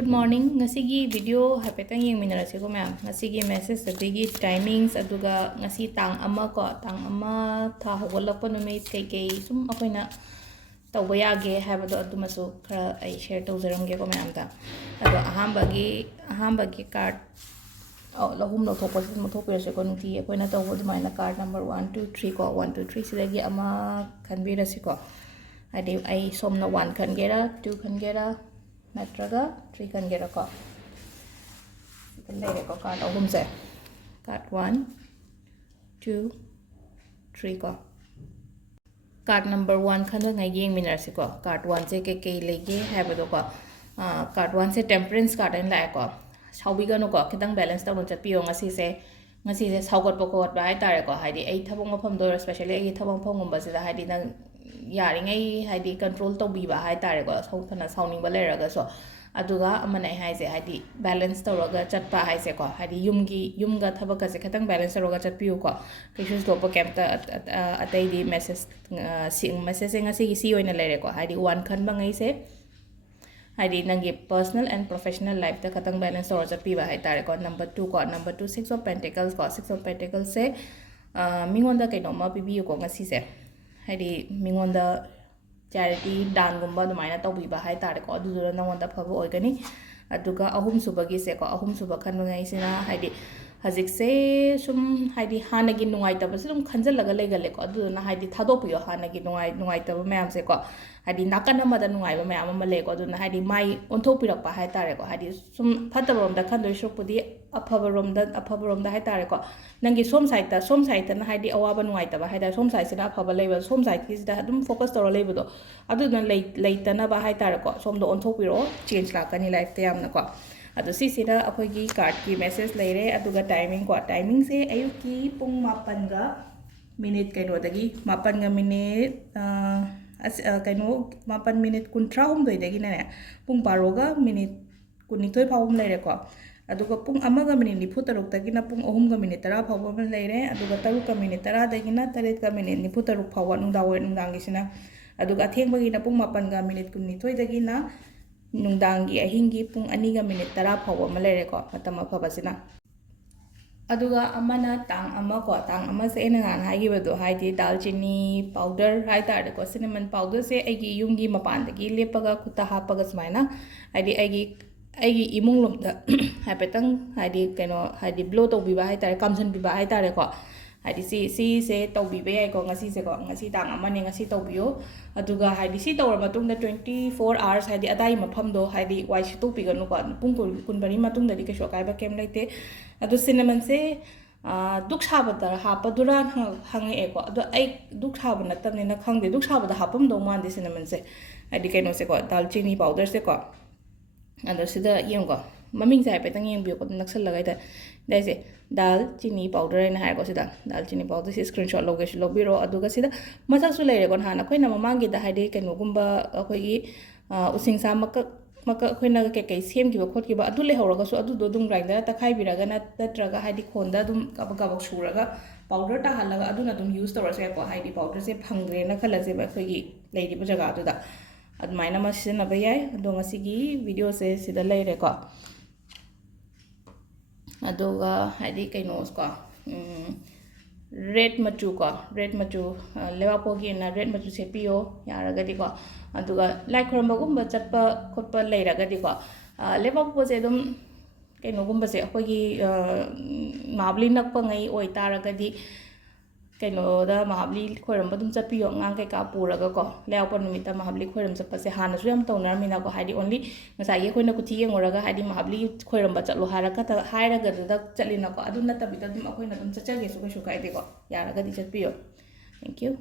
Good morning. Ngasigi video hapetang yung minarasi ko ma'am. Ngasigi message sa bigi timings aduga ngasi tang ama ko tang ama tha hawala po numit kay sum ako na tawba yage habado adumaso kara ay share to zaramge ko ma'am ta. Ado ahambagi card lahum no thopas mo thopirase ko nunti ako na tawbo dumaina card number 1 2 3 ko 1 2 3 sidagi ama kanbirasi ko. Adi ay somna 1 kan gera 2 kan gera natraga 3 kan gera ko. Lay ko card ahum se. Card 1 2 3 ko. Card number 1 kan ngai yeng minarsi ko. Card 1 se ke lege habado ko. Card 1 se temperance card en la ko. Saubi gano ko kitang balance ta chat piyo ngasi se saugot po ko ba hai tare ko haidi ai thabong mafam do especially ai thabong phom gumba se da haidi nang yaringai haidi control to bi ba hai tare ko sau thana sauning ba leraga so aduga amana hai se haidi balance tawraga chatpa hai se ko haidi yumga thabaka se khatang balance tawraga chatpiu ko kishu stop camp ta atai di message ngasi gi si oina lere ko haidi 1 khan bangai se haidi nangi personal and professional life ta khatang balance tawra chatpi ba hai tare ko number 2 ko number 2 6 of pentacles ko 6 of pentacles se mingonda kaino ma bibi ko ngasi se haidi mingonda charity dan gumba dumaina tawbi ba hai tare ko adudura nangonda phaba oigani aduga ahum subagi se ko ahum suba khanungai sina haidi hajik se sum haidi hanagi nungai ta basum khanjalaga legale ko aduna haidi thadopiyo hanagi nungai ta mayam se ko haidi nakana mada nungai ba mayam ma le ko aduna haidi mai onthokpirak pa hai tare ko haidi sum phatarom da khandoi shopudi aphabarom da hai tare ko nangi som side na haidi awaba nungai ta ba haida som side sina aphaba leba som side ki da adum focus toro leba do aduna leitana ba hai tare ko som do onthokpiro change la kani life te yamna ko adu sisina akoigi card ki message leire aduga timing ko timing se ayuki pung 8 ga minute kaino dagi 8 ga minute kaino 8 minute 13 dagi na pung 12 ga minute 19 phawum leire ko aduga pung 1 ga minute 46 dagi na pung 3 ga minute 10 phawum leire aduga 3 ga minute 10 dagi na 3 ga minute 46 phawa nungdang gisina aduga athengba gi na pung 8 ga minute 19 dagi na nungdangi ahingi pung 2 ga minute 10 phawa ma lere ko matam afabasina aduga amana tang ama ko tang ama se ena ngan hagi bado haidi dalchini powder hai tar ko cinnamon powder se agi yungi mapan dagi lepaga kuta hapaga smaina aigi imung lomda hapetang haidi keno haidi blow to biba hai tar kamsan biba hai tar ko haidi si se tawbi be ai ko ngasi tang amane ngasi tawbiyo aduga haidi si tawra matungda 24 hours haidi adai mafam do haidi wai si topi ganu ko pung kun bari matungda di kesho kai ba kem laite adu cinnamon se duk sabada hapadura hange e ko adu ai duk sabana tamne na khangde duk sabada hapam do man de cinnamon se haidi keno se ko dalchini powder se ko adu sida yeng ko maming sai petang yeng bi ko naksal lagai da dai se dal chini powder na hai ko sida dal chini powder se screenshot loge lobiro aduga sida masa su leire kon hana koina mamangi da haide keno gumba akoigi using sa maka koina ke sem gi ba khot gi ba adu le hawraga su adu do dum grinder ta khai biraga na tatraga haidi khonda dum kabak suraga powder ta halaga adu na dum use tawra se ko haidi powder se phangre na khala se ba koigi leiri ba jaga adu da admaina ma sina ba yai adu ngasigi video se sida leire ko aduga haidi kainos ko red machu lewa pogi na red machu sepiyo yaraga di ko aduga like khoramba gumba chatpa khotpa leiraga di ko lewa po se dum kaino gumba se akogi mabli nakpa ngai oi taraga di kaino da mahabli khoramba dum chatpiyo ngang kai ka puraga ko lewa po numita mahabli khoram chapa se hana su yam tawnar mina ko haidi only ngasai ye khoina kuthi yengoraga haidi mahabli khoiramba chatlo haraga ta hairaga da chatlina ko adu na tabita dum akoina dum chachage su ko shukai de ko yaraga di chatpiyo thank you